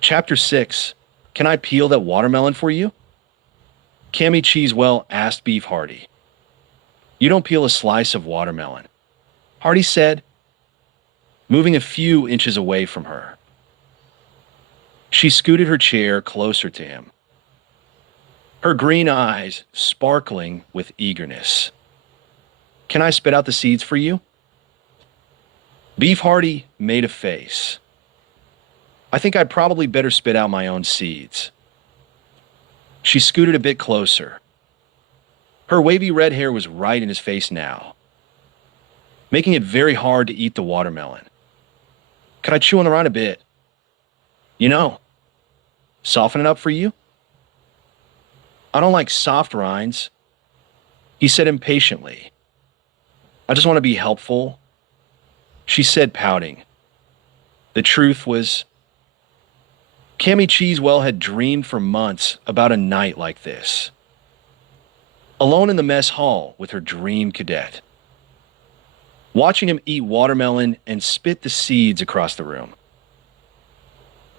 Chapter 6. Can I peel that watermelon for you? Cammy Cheesewell asked Beef Hardy. You don't peel a slice of watermelon, Hardy said, moving a few inches away from her. She scooted her chair closer to him, her green eyes sparkling with eagerness. Can I spit out the seeds for you? Beef Hardy made a face. I think I'd probably better spit out my own seeds. She scooted a bit closer. Her wavy red hair was right in his face now, making it very hard to eat the watermelon. Could I chew on the rind a bit? Soften it up for you? I don't like soft rinds, he said impatiently. I just want to be helpful, she said, pouting. The truth was, Cammy Cheesewell had dreamed for months about a night like this. Alone in the mess hall with her dream cadet, watching him eat watermelon and spit the seeds across the room.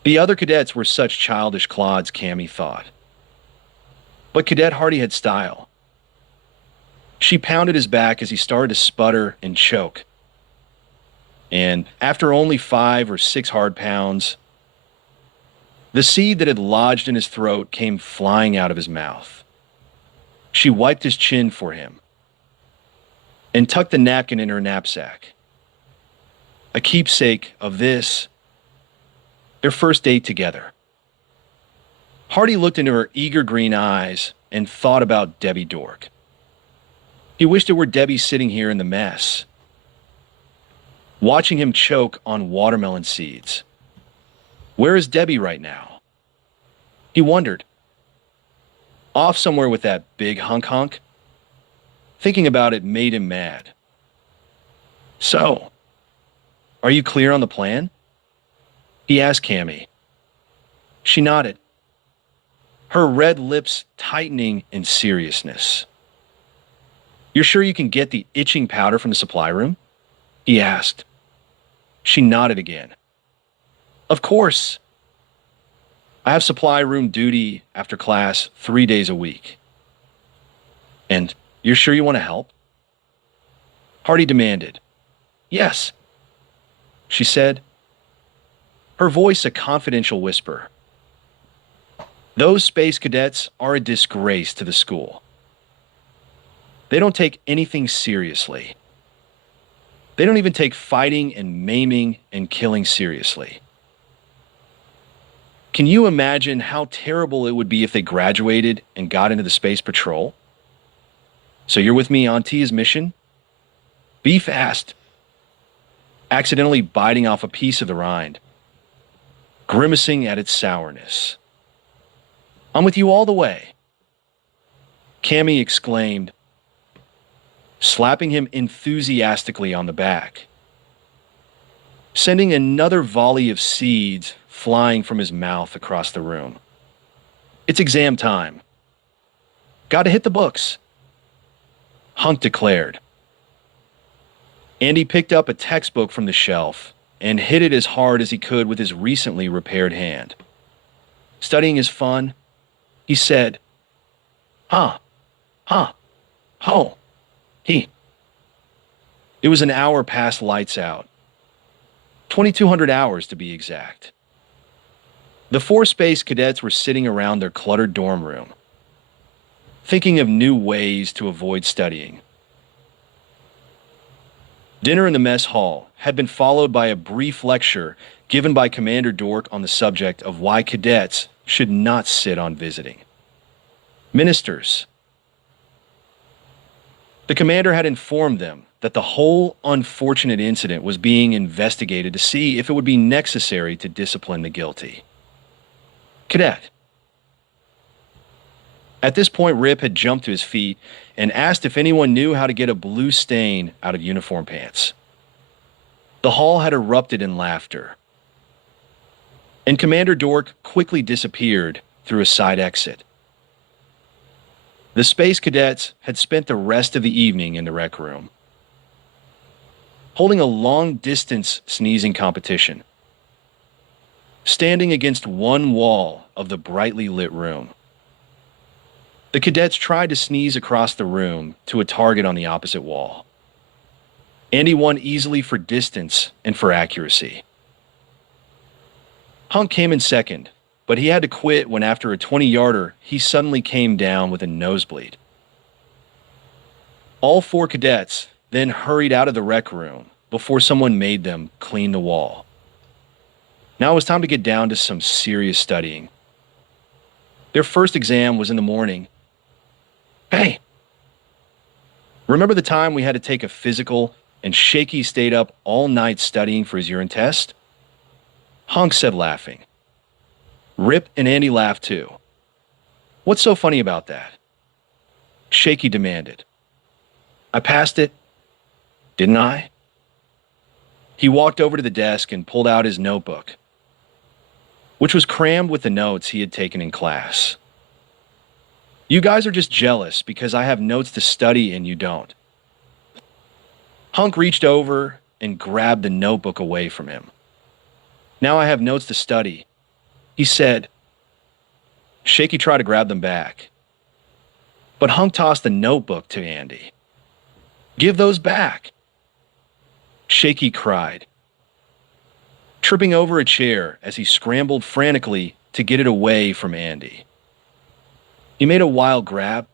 The other cadets were such childish clods, Cammy thought. But Cadet Hardy had style. She pounded his back as he started to sputter and choke. And after only 5 or 6 hard pounds, the seed that had lodged in his throat came flying out of his mouth. She wiped his chin for him and tucked the napkin in her knapsack, a keepsake of their first date together. Hardy looked into her eager green eyes and thought about Debbie Dork. He wished it were Debbie sitting here in the mess, watching him choke on watermelon seeds. Where is Debbie right now? He wondered. Off somewhere with that big hunk. Thinking about it made him mad. So, are you clear on the plan? He asked Cammy. She nodded, her red lips tightening in seriousness. You're sure you can get the itching powder from the supply room? He asked. She nodded again. Of course. I have supply room duty after class 3 days a week. And you're sure you want to help? Hardy demanded. Yes, she said, her voice a confidential whisper. Those space cadets are a disgrace to the school. They don't take anything seriously. They don't even take fighting and maiming and killing seriously. Can you imagine how terrible it would be if they graduated and got into the Space Patrol? So you're with me on Tia's mission? Beef asked, accidentally biting off a piece of the rind, grimacing at its sourness. I'm with you all the way, Cammy exclaimed, slapping him enthusiastically on the back, sending another volley of seeds flying from his mouth across the room. It's exam time. Gotta hit the books, Hunk declared. Andy picked up a textbook from the shelf and hit it as hard as he could with his recently repaired hand. Studying is fun, he said. Ho. He. It was an hour past lights out. 2,200 hours to be exact. The 4 space cadets were sitting around their cluttered dorm room, thinking of new ways to avoid studying. Dinner in the mess hall had been followed by a brief lecture given by Commander Dork on the subject of why cadets should not sit on visiting ministers. The commander had informed them that the whole unfortunate incident was being investigated to see if it would be necessary to discipline the guilty. Cadet. At this point, Rip had jumped to his feet and asked if anyone knew how to get a blue stain out of uniform pants. The hall had erupted in laughter, and Commander Dork quickly disappeared through a side exit. The space cadets had spent the rest of the evening in the rec room, holding a long-distance sneezing competition. standing against one wall of the brightly lit room. The cadets tried to sneeze across the room to a target on the opposite wall. Andy won easily for distance and for accuracy. Hunk came in second, but he had to quit when after a 20-yarder, he suddenly came down with a nosebleed. All 4 cadets then hurried out of the rec room before someone made them clean the wall. Now it was time to get down to some serious studying. Their first exam was in the morning. Hey, remember the time we had to take a physical and Shaky stayed up all night studying for his urine test? Hunk said, laughing. Rip and Andy laughed too. What's so funny about that? Shaky demanded. I passed it, didn't I? He walked over to the desk and pulled out his notebook, which was crammed with the notes he had taken in class. You guys are just jealous because I have notes to study and you don't. Hunk reached over and grabbed the notebook away from him. Now I have notes to study, he said. Shaky tried to grab them back, but Hunk tossed the notebook to Andy. Give those back, Shaky cried, tripping over a chair as he scrambled frantically to get it away from Andy. He made a wild grab,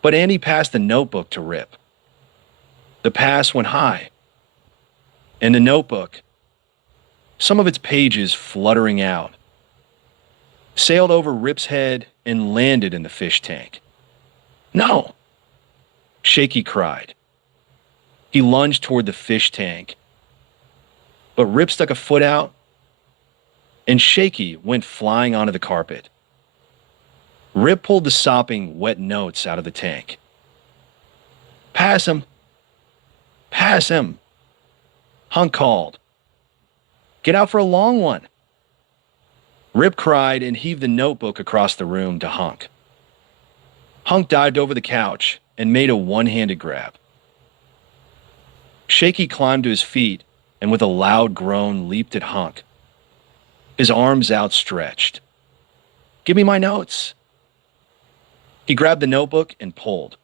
but Andy passed the notebook to Rip. The pass went high, and the notebook, some of its pages fluttering out, sailed over Rip's head and landed in the fish tank. No! Shaky cried. He lunged toward the fish tank, but Rip stuck a foot out, and Shaky went flying onto the carpet. Rip pulled the sopping, wet notes out of the tank. Pass him! Pass him! Hunk called. Get out for a long one! Rip cried and heaved the notebook across the room to Hunk. Hunk dived over the couch and made a one-handed grab. Shaky climbed to his feet and with a loud groan leaped at Hunk, his arms outstretched. Give me my notes! He grabbed the notebook and pulled.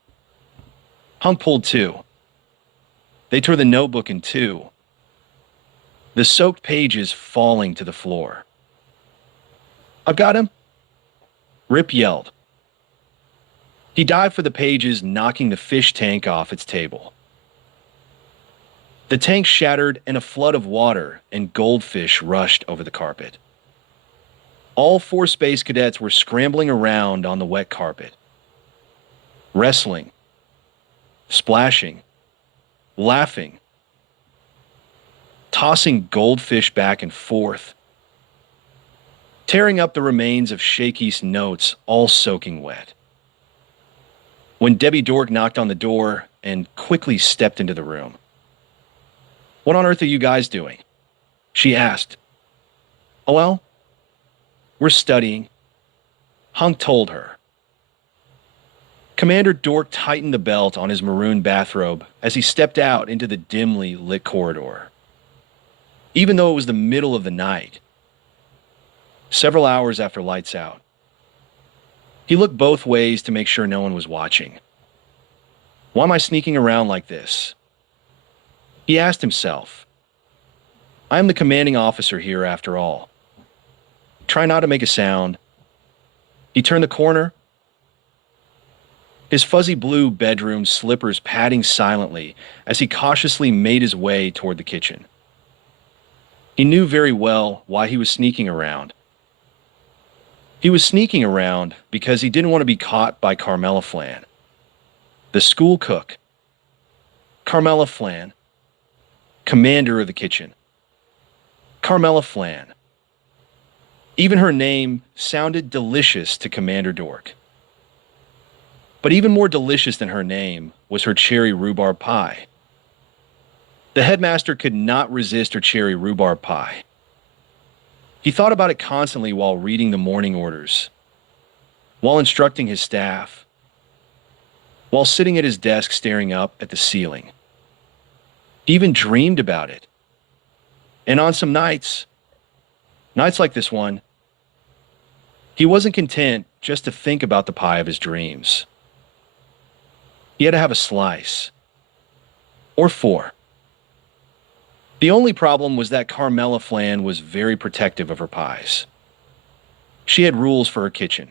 Hunk pulled too. They tore the notebook in two, the soaked pages falling to the floor. I've got him! Rip yelled. He dived for the pages, knocking the fish tank off its table. The tank shattered and a flood of water and goldfish rushed over the carpet. All 4 space cadets were scrambling around on the wet carpet, wrestling, splashing, laughing, tossing goldfish back and forth, tearing up the remains of Shaky's notes, all soaking wet. When Debbie Dork knocked on the door and quickly stepped into the room. What on earth are you guys doing? She asked. Oh, well, we're studying, Hunk told her. Commander Dork tightened the belt on his maroon bathrobe as he stepped out into the dimly lit corridor. Even though it was the middle of the night, several hours after lights out, he looked both ways to make sure no one was watching. Why am I sneaking around like this? He asked himself. I am the commanding officer here after all. Try not to make a sound. He turned the corner, his fuzzy blue bedroom slippers padding silently as he cautiously made his way toward the kitchen. He knew very well why he was sneaking around. He was sneaking around because he didn't want to be caught by Carmela Flan, the school cook. Carmela Flan, commander of the kitchen. Carmela Flan. Even her name sounded delicious to Commander Dork. But even more delicious than her name was her cherry rhubarb pie. The headmaster could not resist her cherry rhubarb pie. He thought about it constantly while reading the morning orders, while instructing his staff, while sitting at his desk staring up at the ceiling. He even dreamed about it. And on some nights, Nights like this one, he wasn't content just to think about the pie of his dreams. He had to have a slice. Or 4. The only problem was that Carmela Flan was very protective of her pies. She had rules for her kitchen.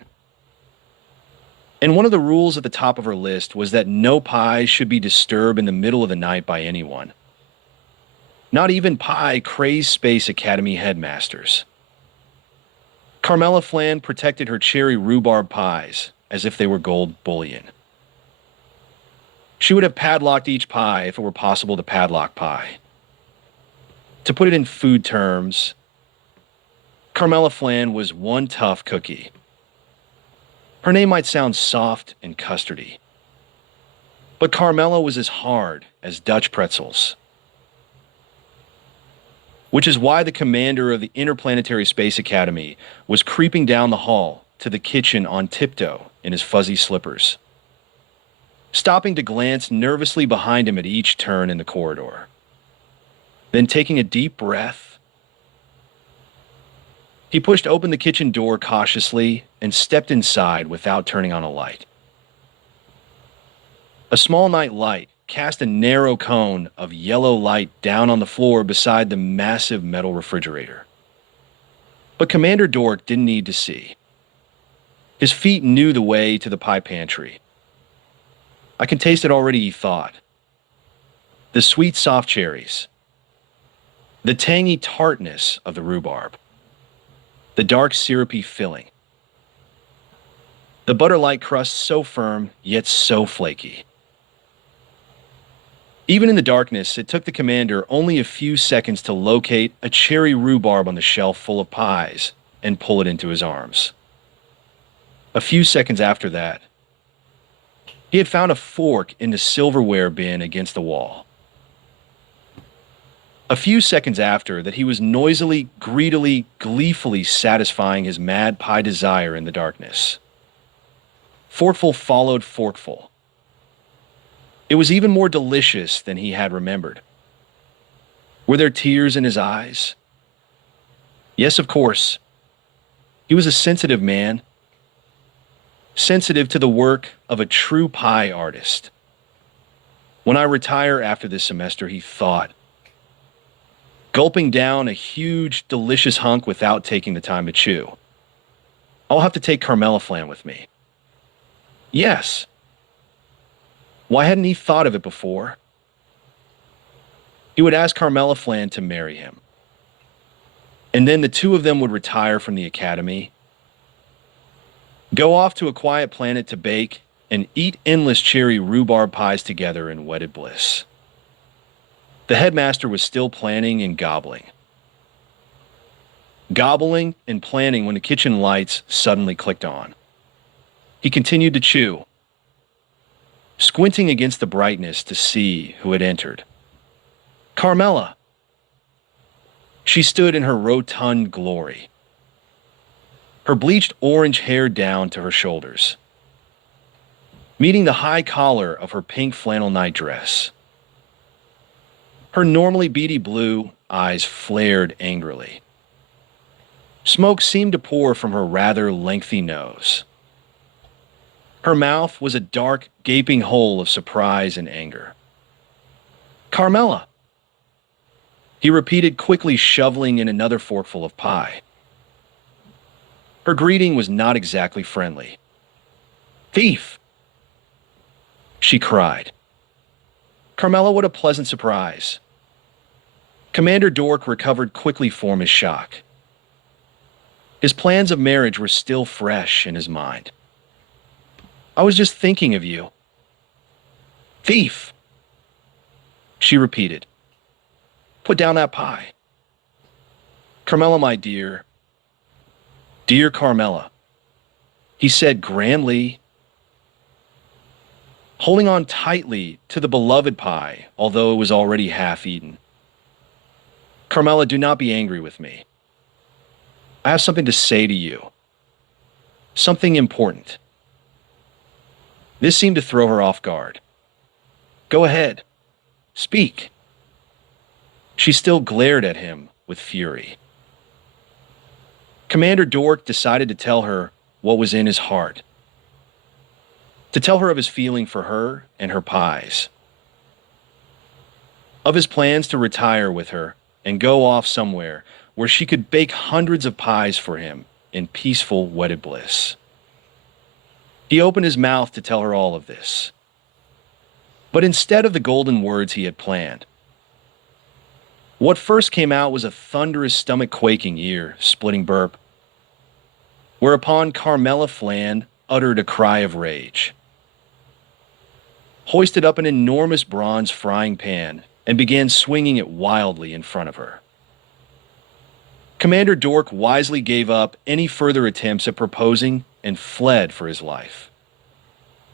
And one of the rules at the top of her list was that no pies should be disturbed in the middle of the night by anyone. Not even pie crazed Space Academy headmasters. Carmela Flan protected her cherry rhubarb pies as if they were gold bullion. She would have padlocked each pie if it were possible to padlock pie. To put it in food terms, Carmela Flan was one tough cookie. Her name might sound soft and custardy, but Carmela was as hard as Dutch pretzels. Which is why the commander of the Interplanetary Space Academy was creeping down the hall to the kitchen on tiptoe in his fuzzy slippers, stopping to glance nervously behind him at each turn in the corridor. Then taking a deep breath, he pushed open the kitchen door cautiously and stepped inside without turning on a light. A small night light cast a narrow cone of yellow light down on the floor beside the massive metal refrigerator. But Commander Dork didn't need to see. His feet knew the way to the pie pantry. I can taste it already, he thought. The sweet soft cherries. The tangy tartness of the rhubarb. The dark syrupy filling. The butter-like crust so firm, yet so flaky. Even in the darkness, it took the commander only a few seconds to locate a cherry rhubarb on the shelf full of pies and pull it into his arms. A few seconds after that, he had found a fork in the silverware bin against the wall. A few seconds after that, he was noisily, greedily, gleefully satisfying his mad pie desire in the darkness. Forkful followed forkful. It was even more delicious than he had remembered. Were there tears in his eyes? Yes, of course. He was a sensitive man. Sensitive to the work of a true pie artist. When I retire after this semester, he thought, gulping down a huge, delicious hunk without taking the time to chew, I'll have to take Carmela Flan with me. Yes. Why hadn't he thought of it before? He would ask Carmela Flan to marry him. And then the two of them would retire from the academy, go off to a quiet planet to bake and eat endless cherry rhubarb pies together in wedded bliss. The headmaster was still planning and gobbling. Gobbling and planning when the kitchen lights suddenly clicked on. He continued to chew, squinting against the brightness to see who had entered. Carmela. She stood in her rotund glory, her bleached orange hair down to her shoulders, meeting the high collar of her pink flannel nightdress. Her normally beady blue eyes flared angrily. Smoke seemed to pour from her rather lengthy nose. Her mouth was a dark, gaping hole of surprise and anger. Carmela, he repeated, quickly shoveling in another forkful of pie. Her greeting was not exactly friendly. Thief! She cried. Carmela, what a pleasant surprise. Commander Dork recovered quickly from his shock. His plans of marriage were still fresh in his mind. I was just thinking of you. Thief! She repeated. Put down that pie. Carmela, my dear. Dear Carmela, he said grandly, holding on tightly to the beloved pie, although it was already half-eaten. Carmela, do not be angry with me. I have something to say to you. Something important. This seemed to throw her off guard. Go ahead. Speak. She still glared at him with fury. Commander Dork decided to tell her what was in his heart, to tell her of his feeling for her and her pies, of his plans to retire with her and go off somewhere where she could bake hundreds of pies for him in peaceful wedded bliss. He opened his mouth to tell her all of this, but instead of the golden words he had planned, what first came out was a thunderous stomach-quaking, ear-splitting burp, whereupon Carmela Fland uttered a cry of rage, hoisted up an enormous bronze frying pan, and began swinging it wildly in front of her. Commander Dork wisely gave up any further attempts at proposing and fled for his life.